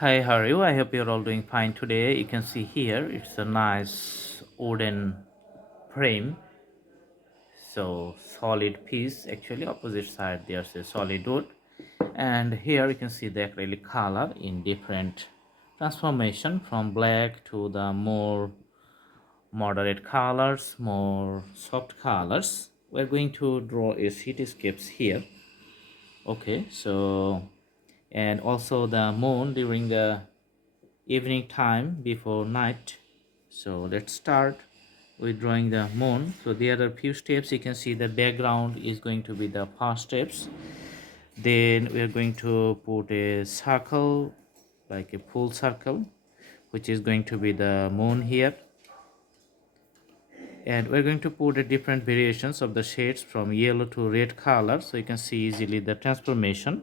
Hi, how are you? I hope you're all doing fine today. You can see here it's a nice wooden frame, so solid piece. Actually, opposite side there's a solid wood, and here you can see the acrylic color in different transformation from black to the more moderate colors, more soft colors. We're going to draw a cityscapes here. Okay, so and also the moon during the evening time before night. So let's start with drawing the moon. So there are few steps. You can see the background is going to be the first steps. Then we are going to put a circle, like a full circle, which is going to be the moon here. And we're going to put a different variations of the shades from yellow to red color, so you can see easily the transformation.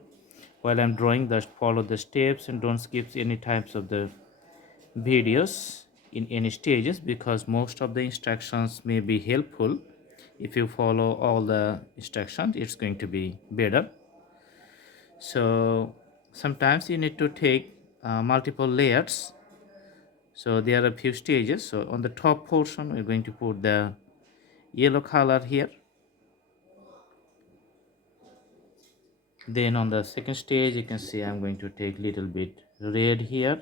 While I'm drawing, just follow the steps and don't skip any types of the videos in any stages, because most of the instructions may be helpful. If you follow all the instructions, it's going to be better. So sometimes you need to take multiple layers. So there are a few stages. So on the top portion, we're going to put the yellow color here. Then on the second stage, you can see I'm going to take little bit red here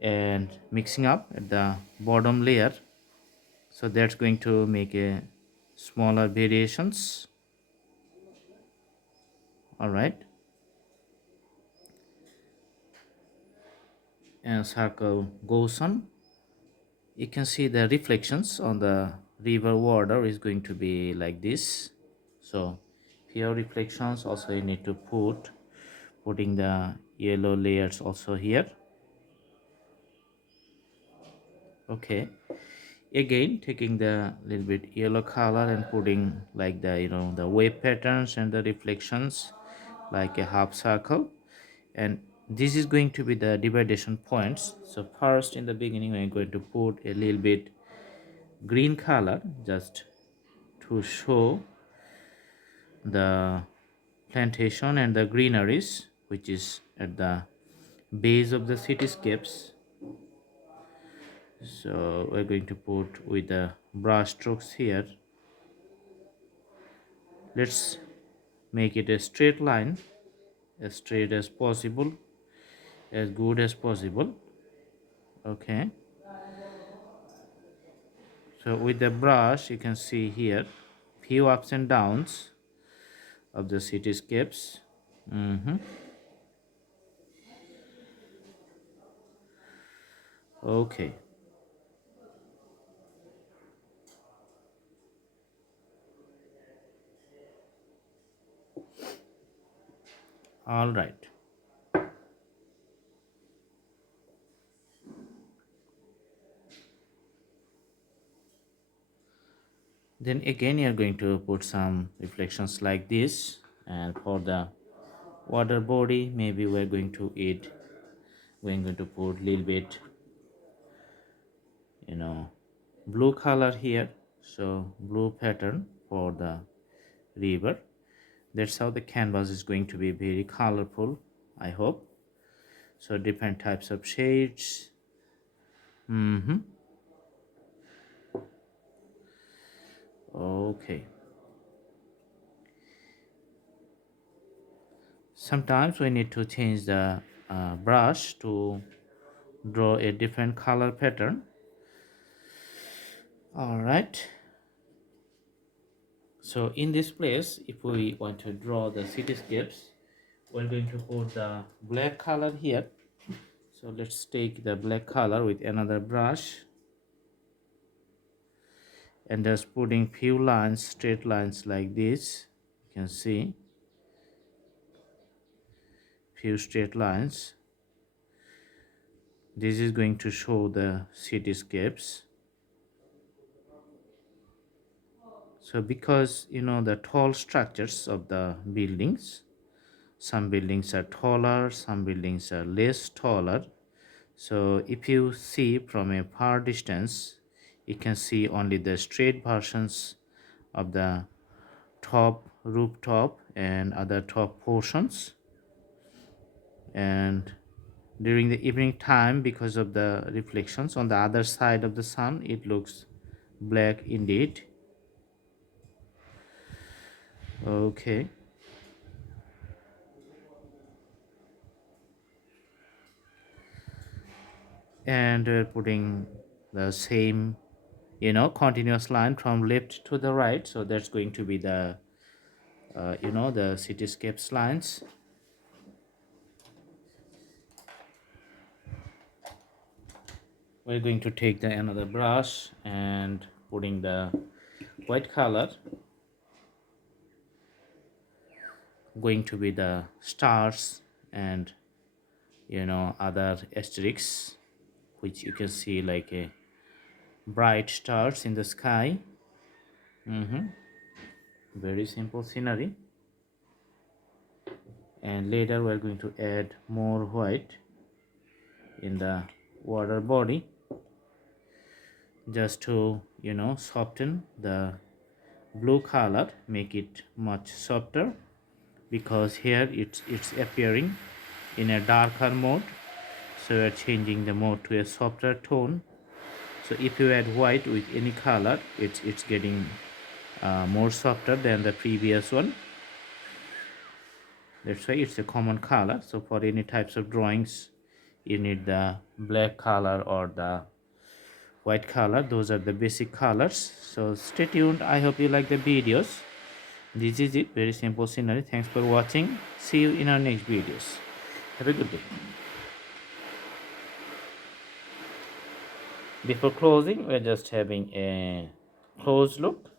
and mixing up at the bottom layer. So that's going to make a smaller variations. All right, and circle goes on. You can see the reflections on the river water is going to be like this. So here reflections also you need to putting the yellow layers also here. Okay, again taking the little bit yellow color and putting like the the wave patterns and the reflections like a half circle, and this is going to be the dividation points. So first in the beginning I'm going to put a little bit green color just to show the plantation and the greeneries which is at the base of the cityscapes. So we're going to put with the brush strokes here. Let's make it a straight line, as straight as possible, as good as possible. Okay, so with the brush you can see here few ups and downs of the cityscapes. Okay, all right. Then again you are going to put some reflections like this, and for the water body maybe we're going to put little bit blue color here. So blue pattern for the river. That's how the canvas is going to be very colorful, I hope. So different types of shades. Okay, sometimes we need to change the brush to draw a different color pattern. All right, so in this place if we want to draw the cityscapes, we're going to put the black color here. So let's take the black color with another brush and just putting few lines, straight lines like this. You can see few straight lines. This is going to show the cityscapes. So because the tall structures of the buildings, some buildings are taller, some buildings are less taller. So if you see from a far distance, you can see only the straight versions of the top rooftop and other top portions, and during the evening time because of the reflections on the other side of the sun. It looks black indeed. Okay, and we're putting the same, continuous line from left to the right. So that's going to be the the cityscapes lines. We're going to take the another brush and putting the white color, going to be the stars and other asterisks, which you can see like a bright stars in the sky. Very simple scenery. And later we're going to add more white in the water body, just to soften the blue color, make it much softer, because here it's appearing in a darker mode. So we're changing the mode to a softer tone. So if you add white with any color, it's getting more softer than the previous one. That's why it's a common color. So for any types of drawings, you need the black color or the white color. Those are the basic colors. So stay tuned. I hope you like the videos. This is it. Very simple scenery. Thanks for watching. See you in our next videos. Have a good day. Before closing, we're just having a close look.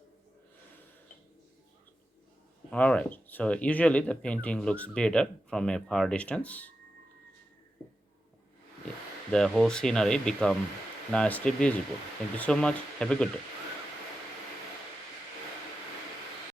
All right, so usually the painting looks better from a far distance. The whole scenery become nicely visible. Thank you so much. Have a good day.